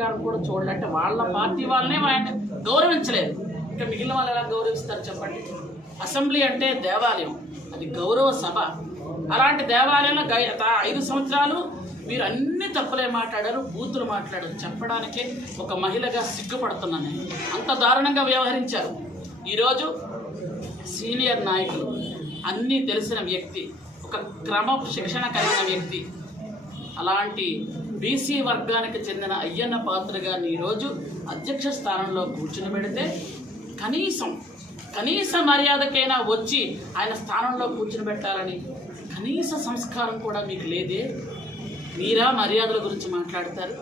అధికారం కూడా చూడాలంటే వాళ్ళ పార్టీ వాళ్ళనే ఆయన గౌరవించలేదు. ఇంకా మిగిలిన వాళ్ళు ఎలా గౌరవిస్తారు చెప్పండి? అసెంబ్లీ అంటే దేవాలయం. అది గౌరవ సభ. అలాంటి దేవాలయంలో గై- ఐదు సంవత్సరాలు మీరు అన్ని తప్పులే మాట్లాడారు బూతులు మాట్లాడారు. చెప్పడానికే ఒక మహిళగా సిగ్గుపడుతున్నాను అంత దారుణంగా వ్యవహరించారు. ఈరోజు సీనియర్ నాయకులు అన్నీ తెలిసిన వ్యక్తి ఒక క్రమ శిక్షణ కలిగిన వ్యక్తి అలాంటి బీసీ వర్గానికి చెందిన అయ్యన్న పాత్ర గారిని ఈరోజు అధ్యక్ష స్థానంలో కూర్చుని పెడితే కనీసం కనీస మర్యాదకైనా వచ్చి ఆయన స్థానంలో కూర్చుని పెట్టాలని కనీస సంస్కారం కూడా మీకు లేదే? మీరా మర్యాదల గురించి మాట్లాడతారు?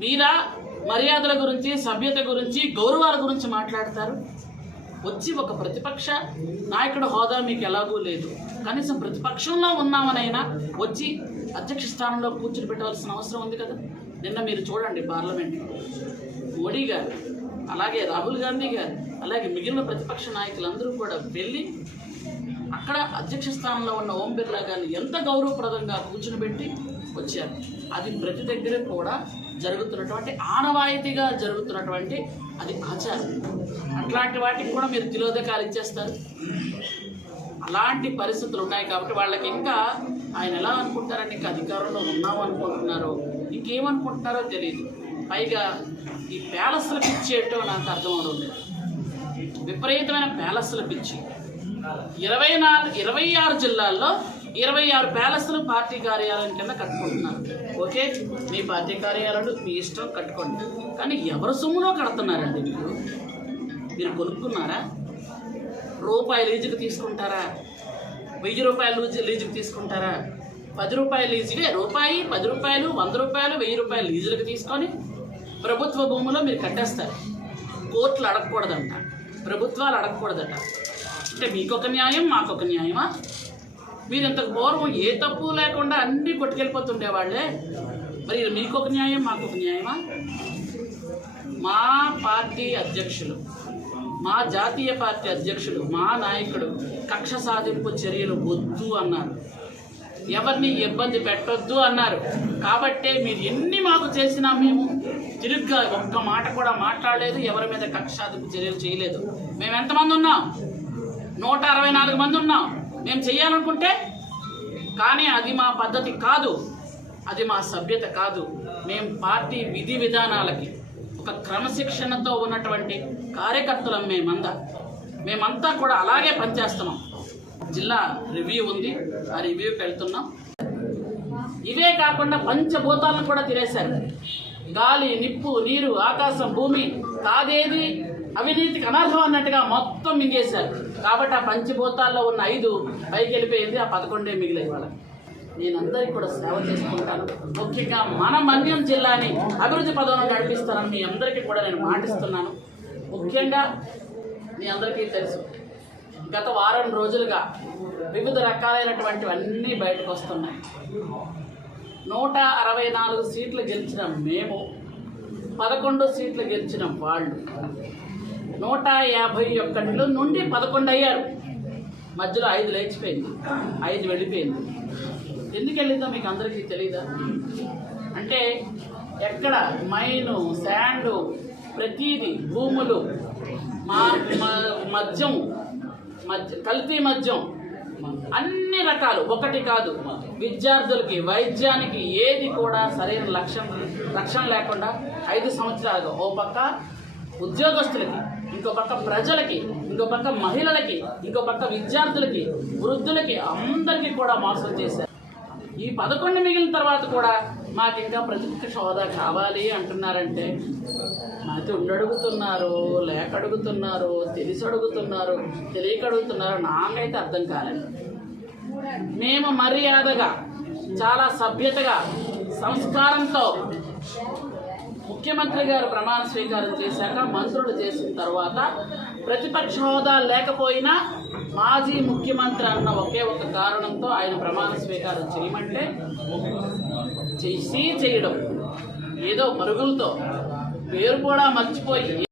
మీరా మర్యాదల గురించి సభ్యత గురించి గౌరవాల గురించి మాట్లాడతారు? వచ్చి ఒక ప్రతిపక్ష నాయకుడు హోదా మీకు ఎలాగూ లేదు. కనీసం ప్రతిపక్షంలో ఉన్నామనైనా వచ్చి అధ్యక్ష స్థానంలో కూర్చుని పెట్టవలసిన అవసరం ఉంది కదా? నిన్న మీరు చూడండి పార్లమెంట్. మోడీ గారు అలాగే రాహుల్ గాంధీ గారు అలాగే మిగిలిన ప్రతిపక్ష నాయకులందరూ కూడా వెళ్ళి అక్కడ అధ్యక్ష స్థానంలో ఉన్న ఓం బిర్లా గారిని ఎంత గౌరవప్రదంగా కూర్చునిపెట్టి వచ్చారు. అది ప్రతి దగ్గర కూడా జరుగుతున్నటువంటి ఆనవాయితీగా జరుగుతున్నటువంటి అది ఆచారం. అట్లాంటి వాటికి కూడా మీరు తిలోదకాలు ఇచ్చేస్తారు. అలాంటి పరిస్థితులు ఉన్నాయి కాబట్టి వాళ్ళకి ఇంకా ఆయన ఎలా అనుకుంటారని ఇంకా అధికారంలో ఉన్నాం అనుకుంటున్నారో ఇంకేమనుకుంటున్నారో తెలియదు పైగా ఈ ప్యాలెస్ల పిచ్చి ఏంటో నాకు అర్థం అవడం లేదు. విపరీతమైన ప్యాలెస్ల పిచ్చి. ఇరవై నాలుగు ఇరవై ఆరు జిల్లాల్లో ఇరవై ఆరు ప్యాలెస్లు పార్టీ కార్యాలయం కింద కట్టుకుంటున్నారు. ఓకే? మీ పార్టీ కార్యాలయాలు మీ ఇష్టం కట్టుకోండి. కానీ ఎవరు సొమ్ములో కడుతున్నారండి మీరు? మీరు కొనుక్కున్నారా? రూపాయి లీజుకు తీసుకుంటారా? వెయ్యి రూపాయలు లీజు లీజుకు తీసుకుంటారా? పది రూపాయలు లీజుగా రూపాయి పది రూపాయలు వంద రూపాయలు వెయ్యి రూపాయలు లీజులకు తీసుకొని ప్రభుత్వ భూములో మీరు కట్టేస్తారు. కోర్టులు అడగకూడదంట. ప్రభుత్వాలు అడగకూడదట. అంటే మీకొక న్యాయం మాకొక న్యాయమా? మీరు ఇంతకు పూర్వం ఏ తప్పు లేకుండా అన్నీ కొట్టుకెళ్ళిపోతుండేవాళ్ళే? మరి మీకొక న్యాయం మాకొక న్యాయమా? మా పార్టీ అధ్యక్షులు మా జాతీయ పార్టీ అధ్యక్షుడు మా నాయకుడు కక్ష సాధింపు చర్యలు వద్దు అన్నారు. ఎవరిని ఇబ్బంది పెట్టొద్దు అన్నారు. కాబట్టే మీరు ఎన్ని మాకు చేసినా మేము తిరుగ్గా ఒక్క మాట కూడా మాట్లాడలేదు ఎవరి మీద కక్ష సాధింపు చర్యలు చేయలేదు. మేము ఎంతమంది ఉన్నాం? నూట అరవై నాలుగు మంది ఉన్నాం. మేము చేయాలనుకుంటే కానీ అది మా పద్ధతి కాదు. అది మా సభ్యత కాదు. మేము పార్టీ విధి విధానాలకి ఒక క్రమశిక్షణతో ఉన్నటువంటి కార్యకర్తలం మేమంతా మేమంతా కూడా అలాగే పనిచేస్తున్నాం. జిల్లా రివ్యూ ఉంది ఆ రివ్యూకి వెళ్తున్నాం. ఇవే కాకుండా పంచభూతాలను కూడా తినేశారు గాలి నిప్పు నీరు ఆకాశం భూమి కాదేది అవినీతికి అనర్హం అన్నట్టుగా మొత్తం మింగేశారు. కాబట్టి ఆ పంచభూతాల్లో ఉన్న ఐదు పైకి వెళ్ళిపోయింది ఆ పదకొండే మిగిలేదు వాళ్ళకి. నేను అందరికీ కూడా సేవ చేసుకుంటాను. ముఖ్యంగా మన మన్యం జిల్లాని అభివృద్ధి పదంలో నడిపిస్తానని మీ అందరికీ కూడా నేను మాటిస్తున్నాను. ముఖ్యంగా మీ అందరికీ తెలుసు గత వారం రోజులుగా వివిధ రకాలైనటువంటివన్నీ బయటకు వస్తున్నాయి. నూట అరవై నాలుగు సీట్లు గెలిచిన మేము పదకొండు సీట్లు గెలిచిన వాళ్ళు నూట యాభై ఒక్కటిలో నుండి పదకొండు అయ్యారు. మధ్యలో ఐదు లేచిపోయింది ఐదు వెళ్ళిపోయింది. ఎందుకు వెళ్ళిందో మీకు అందరికీ తెలియదా అంటే ఎక్కడ మైను శాండు ప్రతీది భూములు మా మద్యం మద్య కల్తీ మద్యం అన్ని రకాలు. ఒకటి కాదు విద్యార్థులకి వైద్యానికి ఏది కూడా సరైన లక్ష్యం లక్ష్యం లేకుండా ఐదు సంవత్సరాలుగా. ఓ పక్క ఉద్యోగస్తులకి ఇంకో పక్క ప్రజలకి ఇంకో పక్క మహిళలకి ఇంకో పక్క విద్యార్థులకి వృద్ధులకి అందరికీ కూడా మోసం చేశారు. ఈ పదకొండు మిగిలిన తర్వాత కూడా మాకు ఇంకా ప్రతిపక్ష హోదా కావాలి అంటున్నారంటే మాతో ఉండడుగుతున్నారు లేక అడుగుతున్నారు తెలిసి అడుగుతున్నారు తెలియక అడుగుతున్నారు నాకైతే అర్థం కాలేదు. మేము మర్యాదగా చాలా సభ్యతగా సంస్కారంతో ముఖ్యమంత్రి గారు ప్రమాణ స్వీకారం చేశాక మంత్రులు చేసిన తర్వాత ప్రతిపక్ష హోదా లేకపోయినా మాజీ ముఖ్యమంత్రి అన్న ఒకే ఒక కారణంతో ఆయన ప్రమాణ స్వీకారం చేయమంటే చేసి చేయడం ఏదో పరుగులతో పేరు కూడా మర్చిపోయి